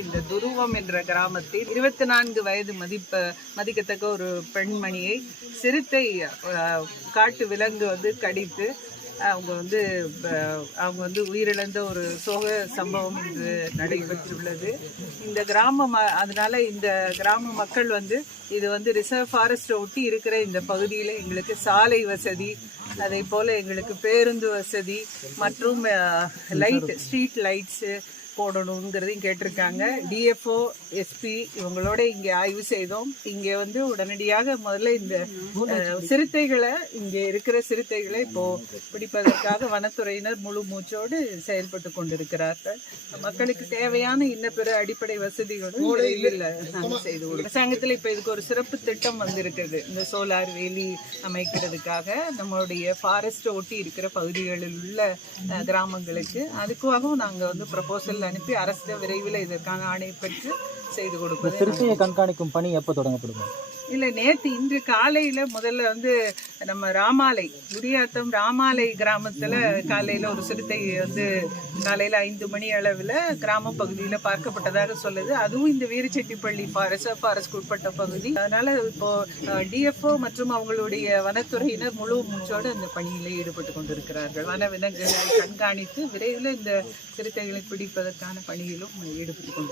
இந்த துருவம் என்ற கிராமத்தில் 24 வயது மதிக்கத்தக்க ஒரு பெண்மணியை சிறுத்தை காட்டு விலங்கு கடித்து அவங்க வந்து உயிரிழந்த ஒரு சோக சம்பவம் இன்று நடைபெற்றுள்ளது. இந்த அதனால இந்த கிராம மக்கள் இது ரிசர்வ் ஃபாரஸ்ட் ஒட்டி இருக்கிற இந்த பகுதியில் எங்களுக்கு சாலை வசதி, அதே போல எங்களுக்கு பேருந்து வசதி மற்றும் ஸ்ட்ரீட் லைட்ஸு போடணுங்கிறதையும் கேட்டிருக்காங்க. டிஎஃப்ஓ, எஸ்பி இவங்களோட இங்கே ஆய்வு செய்தோம். இங்கே உடனடியாக முதல்ல இந்த சிறுத்தைகளை, இங்கே இருக்கிற சிறுத்தைகளை இப்போ பிடிப்பதற்காக வனத்துறையினர் முழு மூச்சோடு செயல்பட்டு கொண்டிருக்கிறார்கள். மக்களுக்கு தேவையான பிற அடிப்படை வசதிகளும் நாங்கள் செய்து கொடுக்கிறோம். அரசாங்கத்தில் இப்போ இதுக்கு ஒரு சிறப்பு திட்டம் வந்திருக்குது. இந்த சோலார் வேலி அமைக்கிறதுக்காக நம்மளுடைய ஃபாரஸ்ட் ஒட்டி இருக்கிற பகுதிகளில் உள்ள கிராமங்களுக்கு அதுக்காகவும் நாங்கள் ப்ரப்போசல் அனுப்பி அரசு விரைவில் இதற்கான ஆணை பெற்று செய்து கொடுப்போம். சிறுத்தையை கண்காணிக்கும் பணி எப்போ தொடங்கப்படுமா? இல்லை, இன்று காலையில் முதல்ல நம்ம குடியாத்தம் ராமாலை கிராமத்தில் காலையில் ஒரு சிறுத்தை காலையில் 5 மணி அளவில் கிராம பகுதியில் பார்க்கப்பட்டதாக சொல்லுது. அதுவும் இந்த வீரச்செட்டிப்பள்ளி ஃபாரஸ்ட் உட்பட்ட பகுதி. அதனால இப்போ டிஎஃப்ஓ மற்றும் அவங்களுடைய வனத்துறையினர் முழு மூச்சோடு அந்த பணியில் ஈடுபட்டு கொண்டிருக்கிறார்கள். வன விலங்குகளை கண்காணித்து விரைவில் இந்த சிறுத்தைகளை பிடிப்பதற்கான பணியிலும் ஈடுபட்டு கொண்டிருக்கிறார்கள்.